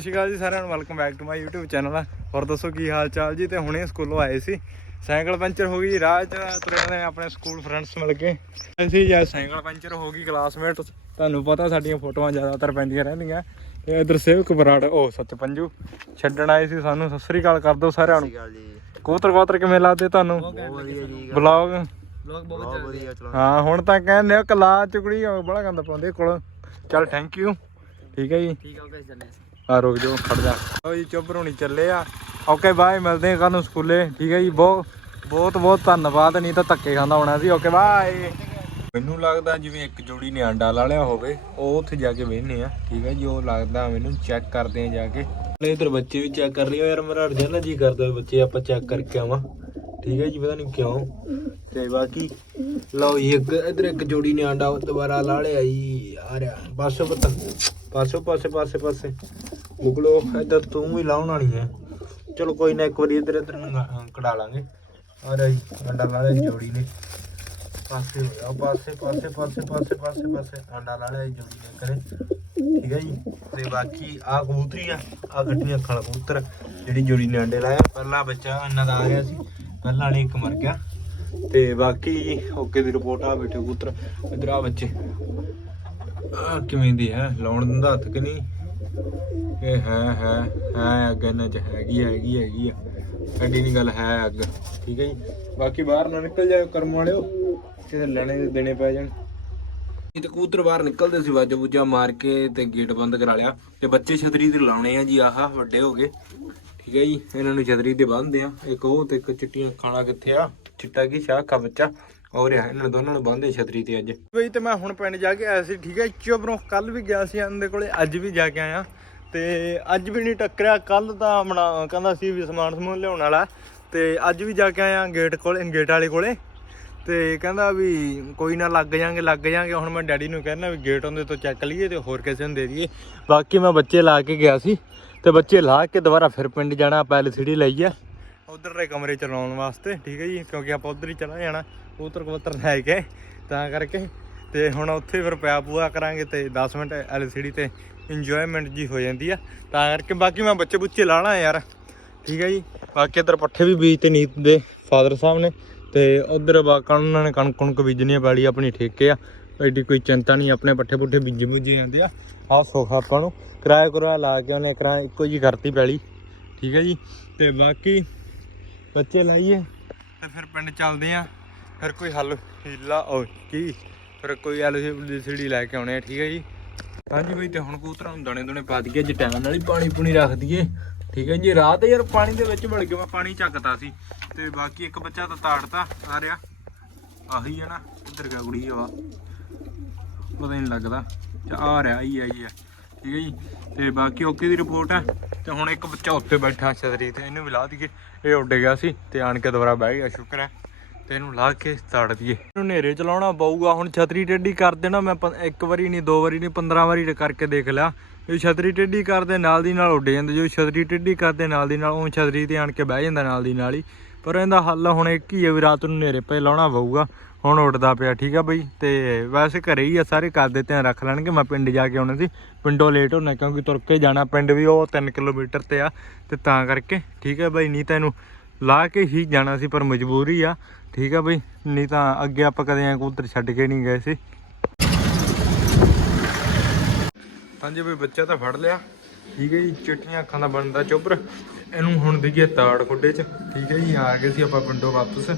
ਸਤਿ ਸ਼੍ਰੀ ਅਕਾਲ ਜੀ ਸਾਰਿਆਂ ਨੂੰ welcome back to my YouTube channel ਹੋਰ ਦੱਸੋ ਕੀ ਹਾਲ ਚਾਲ ਜੀ? ਤੇ ਹੁਣੇ ਸਕੂਲੋਂ ਆਏ ਸੀ। ਸਾਈਕਲ ਪੰਚਰ ਹੋ ਗਈ ਰਾਹ 'ਚ ਤੁਰੇ ਨੇ ਆਪਣੇ ਸਕੂਲ ਫਰੈਂਡਸ ਮਿਲ ਕੇ। ਅਸੀਂ ਜਾਂ ਸਾਈਕਲ ਪੰਚਰ ਹੋ ਗਈ ਕਲਾਸਮੇਟ ਤੁਹਾਨੂੰ ਪਤਾ ਸਾਡੀਆਂ ਫੋਟੋਆਂ ਜ਼ਿਆਦਾਤਰ ਪੈਂਦੀਆਂ ਰਹਿੰਦੀਆਂ। ਤੇ ਇਧਰ ਸੇਵਕ ਬਰਾੜ ਉਹ ਸੱਚ ਪੰਜੂ ਛੱਡਣ ਆਏ ਸੀ ਸਾਨੂੰ। ਸਤਿ ਸ੍ਰੀ ਅਕਾਲ ਕਰ ਦਿਓ ਸਾਰਿਆਂ ਨੂੰ। ਕਬੂਤਰ ਕਬੂਤਰ ਕਿਵੇਂ ਲੱਗਦੇ ਤੁਹਾਨੂੰ? ਬਹੁਤ ਵਧੀਆ ਜੀ ਬਲੌਗ ਬਲੌਗ ਬਹੁਤ ਵਧੀਆ ਚਲੋ। ਹਾਂ ਹੁਣ ਤਾਂ ਕਹਿੰਦੇ ਆ ਕਲਾ ਚੁਗੜੀ ਬੜਾ ਗੰਦ ਪਾਉਂਦੇ ਕੋਲ। ਚੱਲ ਥੈਂਕ ਯੂ ਠੀਕ ਹੈ ਜੀ। ਠੀਕ ਆ ਭੇਜ ਦਿੰਦੇ ਆ ਰੁਕ ਜਾਓ, ਖੜ ਜਾ। ਲਓ ਜੀ, ਚੁੱਪ ਰੋਣੀ ਚੱਲੇ ਆ। ਓਕੇ, ਬਾਏ, ਮਿਲਦੇ ਆ ਕੱਲ ਨੂੰ ਸਕੂਲੇ। ਠੀਕ ਹੈ ਜੀ, ਬਹੁਤ ਬਹੁਤ ਬਹੁਤ ਧੰਨਵਾਦ। ਨਹੀਂ ਤਾਂ ਧੱਕੇ ਖਾਂਦਾ ਹੋਣਾ ਸੀ। Okay, bye. ਮੈਨੂੰ ਲੱਗਦਾ ਜਿਵੇਂ ਇੱਕ ਜੋੜੀ ਨੇ ਆਂਡਾ ਲਾ ਲਿਆ ਹੋਵੇ, ਉਹ ਉੱਥੇ ਜਾ ਕੇ ਵੇਹਨੇ ਆ ਠੀਕ ਹੈ ਜੀ, ਉਹ ਲੱਗਦਾ ਮੈਨੂੰ ਚੈੱਕ ਕਰਦੇ ਆ ਜਾ ਕੇ। ਇਧਰ ਬੱਚੇ ਵੀ ਚੈੱਕ ਕਰ ਰਹੇ ਆ। ਯਾਰ, ਮੇਰਾ ਅਰਜਨ ਜੀ ਕਰਦਾ ਬੱਚੇ ਆਪਾਂ ਚੈੱਕ ਕਰਕੇ ਆਵਾਂ। ਠੀਕ ਹੈ ਜੀ, ਪਤਾ ਨਹੀਂ ਕਿਉਂ। ਤੇ ਬਾਕੀ, ਲਓ ਜੀ, ਇੱਕ, ਇਧਰ ਇੱਕ ਜੋੜੀ ਨੇ ਆਂਡਾ ਦੁਬਾਰਾ ਲਾ ਲਿਆ ਜੀ। ਆ ਰਿਹਾ ਪਾਸੋਂ ਪਤਾ ਪਾਸੋਂ ਪਾਸੇ ਪਾਸੇ ਪਾਸੇ ਉਗਲੋ ਇੱਧਰ ਤੂੰ ਵੀ ਲਾਉਣ ਵਾਲੀ ਹੈ। ਚਲੋ ਕੋਈ ਨਾ, ਇੱਕ ਵਾਰੀ ਇੱਧਰ ਇੱਧਰ ਨੂੰ ਕਢਾ ਲਾਂਗੇ। ਆ ਰਿਹਾ ਜੀ ਆਂਡਾ ਲਾ ਲਿਆ ਜੋੜੀ ਨੇ। ਪਾਸੇ ਹੋ ਪਾਸੇ ਪਾਸੇ ਪਾਸੇ ਪਾਸੇ ਪਾਸੇ ਪਾਸੇ। ਆਂਡਾ ਲਾ ਲਿਆ ਜੋੜੀ ਨੇ ਕਰੇ। ਠੀਕ ਹੈ ਜੀ। ਤੇ ਬਾਕੀ ਆ ਕਬੂਤਰੀ ਆ ਆ ਗੱਡੀਆਂ ਅੱਖਾਂ ਕਬੂਤਰ ਜਿਹੜੀ ਜੋੜੀ ਨੇ ਅੰਡੇ ਲਾਇਆ ਪਹਿਲਾ ਬੱਚਾ ਇਹਨਾਂ ਦਾ ਆ ਗਿਆ ਸੀ। ਪਹਿਲਾਂ ਵਾਲੀ ਇੱਕ ਮਰ ਗਿਆ। ਤੇ ਬਾਕੀ ਓਕੇ ਦੀ ਰਿਪੋਰਟ ਆ ਬੈਠੇ ਕਬੂਤਰ। ਇਧਰ ਆ ਬੱਚੇ। ਕਿਵੇਂ ਦੀ ਹੈ? ਲਾਉਣ ਦਿੰਦਾ ਹੱਥ ਕਿ ਨਹੀਂ? ਇਹ ਹੈ ਹੈ ਹੈ ਅੱਗ, ਇਹਨਾਂ ਚ ਹੈਗੀ ਹੈਗੀ ਹੈਗੀ ਆ। ਐਡੀ ਨਹੀਂ ਗੱਲ ਹੈ ਅੱਗ, ਠੀਕ ਹੈ ਜੀ? ਬਾਕੀ ਬਾਹਰ ਨਾ ਨਿਕਲ ਜਾਓ ਕਰਮ ਵਾਲਿਓ, ਕਿਤੇ ਲੈਣੇ ਦੇ ਦੇਣੇ ਪੈ ਜਾਣ। ਤੇ ਕਬੂਤਰ ਬਾਹਰ ਨਿਕਲਦੇ ਸੀ, ਵਾਜਾ ਬੂਜਾ ਮਾਰ ਕੇ ਤੇ ਗੇਟ ਬੰਦ ਕਰਾ ਲਿਆ। ਤੇ ਬੱਚੇ ਛਤਰੀ ਤੇ ਲਾਉਣੇ ਆ ਜੀ, ਆਹਾ, ਵੱਡੇ ਹੋ ਗਏ। ਠੀਕ ਹੈ ਜੀ? ਇਹਨਾਂ ਨੂੰ ਛਤਰੀ ਤੇ ਬੰਨਦੇ ਆ। ਇੱਕ ਉਹ ਤੇ ਇੱਕ ਚਿੱਟੀਆਂ ਖਾਣਾ ਕਿੱਥੇ ਆ? ਚਿੱਟਾ ਕੀ ਸ਼ਾਹ ਕਾ ਬੱਚਾ। ਹੋ ਰਿਹਾ ਇਹਨਾਂ ਦੋਨਾਂ ਨੂੰ ਬੰਨਦੇ ਛਤਰੀ ਤੇ ਅੱਜ। ਬਈ ਤੇ ਮੈਂ ਹੁਣ ਪਿੰਡ ਜਾ ਕੇ ਆਇਆ ਸੀ, ਠੀਕ ਹੈ ਚੋਬਰੋਂ ਕੱਲ ਵੀ ਗਿਆ ਸੀ ਇਹਦੇ ਕੋਲੇ ਅੱਜ ਵੀ ਜਾ ਕੇ ਆਇਆ। ਤੇ ਅੱਜ ਵੀ ਨਹੀਂ ਟੱਕਰਿਆ ਕੱਲ ਤਾਂ ਆਪਣਾ ਕਹਿੰਦਾ ਸੀ ਵੀ ਸਮਾਨ ਸਮੂਨ ਲਿਆਉਣ ਵਾਲਾ। ਤੇ ਅੱਜ ਵੀ ਜਾ ਕੇ ਆਇਆ ਗੇਟ ਕੋਲ, ਗੇਟ ਵਾਲੇ ਕੋਲੇ। ਤੇ ਕਹਿੰਦਾ ਵੀ ਕੋਈ ਨਾ ਲੱਗ ਜਾਾਂਗੇ ਲੱਗ ਜਾਾਂਗੇ। ਹੁਣ ਮੈਂ ਡੈਡੀ ਨੂੰ ਕਹਿੰਦਾ ਵੀ ਗੇਟ ਉਹਦੇ ਤੋਂ ਚੱਕ ਲਈਏ ਤੇ ਹੋਰ ਕਿਸੇ ਨੂੰ ਦੇ ਦਈਏ। ਬਾਕੀ ਮੈਂ ਬੱਚੇ ਲਾ ਕੇ ਗਿਆ ਸੀ ਤੇ ਬੱਚੇ ਲਾ ਕੇ ਦੁਬਾਰਾ ਫਿਰ ਪਿੰਡ ਜਾਣਾ ਆਪਾਂ ਐਲਸੀਡੀ ਲਈ ਆ। ਉਧਰ ਦੇ ਕਮਰੇ ਚ ਲਾਉਣ ਵਾਸਤੇ, ਠੀਕ ਹੈ ਜੀ, ਕਿਉਂਕਿ ਆਪਾਂ ਉਧਰ ਹੀ ਚਲਾ ਜਾਣਾ ਉਧਰ ਕਬੂਤਰ ਲੈ ਕੇ, ਤਾਂ ਕਰਕੇ, ਤੇ ਹੁਣ ਉੱਥੇ ਫਿਰ ਪਿਆ ਪੂਆ ਕਰਾਂਗੇ ਤੇ 10 ਮਿੰਟ ਐਲਸੀਡੀ ਤੇ ਇੰਜੋਇਮੈਂਟ ਜੀ ਹੋ ਜਾਂਦੀ ਆ, ਤਾਂ ਕਰਕੇ ਬਾਕੀ ਮੈਂ ਬੱਚੇ ਬੁੱਚੇ ਲਾਣਾ ਯਾਰ, ਠੀਕ ਹੈ ਜੀ, ਬਾਕੀ ਇਧਰ ਪੱਠੇ ਵੀ ਬੀਜ ਤੇ ਨੀਤ ਦੇ ਫਾਦਰ ਸਾਹਿਬ ਨੇ, ਤੇ ਉਧਰ ਬਾਕਾਂ ਉਹਨਾਂ ਨੇ ਕਣਕ ਕਣਕ ਬੀਜਣੀ ਆ ਬਾੜੀ ਆਪਣੀ ਠੇਕੇ ਆ, ਐਡੀ ਕੋਈ ਚਿੰਤਾ ਨਹੀਂ, ਆਪਣੇ ਪੱਠੇ ਪੁੱਠੇ ਬੀਜ ਬੁੱਜੇ ਜਾਂਦੇ ਆ, ਆਹ ਸੋਖਾ ਆਪਾਂ ਨੂੰ ਕਿਰਾਇਆ ਕੁਰਾਇਆ ਲਾ ਕੇ ਉਹਨੇ ਕਿਰਾਇਆ ਇੱਕੋ ਜੀ ਕਰਤੀ ਪੈਲੀ, ਠੀਕ ਹੈ ਜੀ, ਤੇ ਬਾਕੀ ਬੱਚੇ ਲਾਈਏ। ਤੇ ਫਿਰ ਪਿੰਡ ਚੱਲਦੇ ਆ। ਫਿਰ ਕੋਈ ਹੱਲ, ਹੀਲਾ ਓ ਕੀ? ਫਿਰ ਕੋਈ ਐਲਸੀਡੀ ਲੈ ਕੇ ਆਉਣੇ ਆ, ਠੀਕ ਹੈ ਜੀ? ਹਾਂਜੀ ਬਈ, ਤੇ ਹੁਣ ਕੂਤਰਾ ਨੂੰ ਦਾਣੇ ਦੋਣੇ ਪਾ ਦਈਏ, ਜੇ ਟਾਈਮ ਨਾਲ ਹੀ ਪਾਣੀ ਪੂਣੀ ਰੱਖ ਦਈਏ, ਠੀਕ ਹੈ ਜੀ? ਰਾਤ ਯਾਰ ਪਾਣੀ ਦੇ ਵਿੱਚ ਵੜ ਗਿਆ ਮੈਂ ਪਾਣੀ ਚੱਕਤਾ ਸੀ। ਤੇ ਬਾਕੀ ਇੱਕ ਬੱਚਾ ਤਾਂ ਤਾੜਤਾ, ਆ ਰਿਹਾ। ਆਹੀ ਹੈ ਨਾ ਇੱਧਰ ਗਿਆ ਕੁੜੀ ਆ ਪਤਾ ਨਹੀਂ ਲੱਗਦਾ। ਆ ਰਿਹਾ ਆਈ ਆਈ ਹੈ। ਠੀਕ ਹੈ ਜੀ। ਤੇ ਬਾਕੀ ਓਕੇ ਦੀ ਰਿਪੋਰਟ ਹੈ ਤੇ ਹੁਣ ਇੱਕ ਬੱਚਾ ਉੱਤੇ ਬੈਠਾ ਛਤਰੀ ਤੇ, ਇਹਨੂੰ ਵੀ ਲਾ ਦਈਏ। ਇਹ ਉੱਡ ਗਿਆ ਸੀ ਤੇ ਆਣ ਕੇ ਦੁਬਾਰਾ ਬਹਿ ਗਿਆ, ਸ਼ੁਕਰ ਹੈ। ਤੇ ਇਹਨੂੰ ਲਾ ਕੇ ਤਾੜ ਦਈਏ। ਇਹਨੂੰ ਨੇਰੇ ਚਲਾਉਣਾ ਪਊਗਾ। ਹੁਣ ਛਤਰੀ ਟੇਢੀ ਕਰ ਦੇਣਾ, ਮੈਂ ਪੰ- ਇੱਕ ਵਾਰੀ ਨਹੀਂ, ਦੋ ਵਾਰੀ ਨਹੀਂ 15 ਵਾਰੀ ਕਰਕੇ ਦੇਖ ਲਿਆ। ਇਹ ਛਤਰੀ ਟੇਢੀ ਕਰਦੇ, ਨਾਲ ਦੀ ਨਾਲ ਉੱਡ ਜਾਂਦੇ। ਜੋ ਛਤਰੀ ਟੇਢੀ ਕਰਦੇ, ਨਾਲ ਦੀ ਨਾਲ ਉਹ ਛਤਰੀ ਤੇ ਆਣ ਕੇ ਬਹਿ ਜਾਂਦਾ ਨਾਲ ਦੀ ਨਾਲ ਹੀ। ਪਰ ਇਹਦਾ ਹੱਲ ਹੁਣ ਇੱਕ ਹੀ ਹੈ ਵੀ ਰਾਤ ਨੂੰ ਨੇਰੇ ਪਏ ਲਾਉਣਾ ਪਊਗਾ। ਹੁਣ ਉੱਡਦਾ ਪਿਆ, ਠੀਕ ਆ ਬਈ? ਤੇ ਵੈਸੇ ਘਰੇ ਹੀ ਆ, ਸਾਰੇ ਘਰ ਦੇ ਧਿਆਨ ਰੱਖ ਲੈਣਗੇ, ਮੈਂ ਪਿੰਡ ਜਾ ਕੇ ਆਉਣਾ ਸੀ। ਪਿੰਡੋਂ ਲੇਟ ਹੋਣਾ, ਕਿਉਂਕਿ ਤੁਰ ਕੇ ਜਾਣਾ ਪਿੰਡ ਵੀ, ਉਹ 3 ਕਿਲੋਮੀਟਰ ਤੇ ਆ, ਤੇ ਤਾਂ ਕਰਕੇ, ਠੀਕ ਹੈ ਬਈ? ਨਹੀਂ ਤਾਂ ਇਹਨੂੰ ਲਾ ਕੇ ਹੀ ਜਾਣਾ ਸੀ, ਪਰ ਮਜਬੂਰੀ ਆ, ਠੀਕ ਆ ਬਈ? ਨਹੀਂ ਤਾਂ ਅੱਗੇ ਆਪਾਂ ਕਦੇ ਐ ਕਬੂਤਰ ਛੱਡ ਕੇ ਨਹੀਂ ਗਏ ਸੀ। ਹਾਂਜੀ ਬਈ, ਬੱਚਾ ਤਾਂ ਫੜ ਲਿਆ। ਠੀਕ ਹੈ ਜੀ, ਚਿੱਟੀਆਂ ਅੱਖਾਂ ਦਾ ਬਣਦਾ ਚੁੱਬਰ ਇਹਨੂੰ ਹੁਣ ਦਈਏ ਤਾੜ ਖੁੱਡੇ 'ਚ। ਠੀਕ ਹੈ ਜੀ, ਆ ਗਏ ਸੀ ਆਪਾਂ ਪਿੰਡੋਂ ਵਾਪਸ।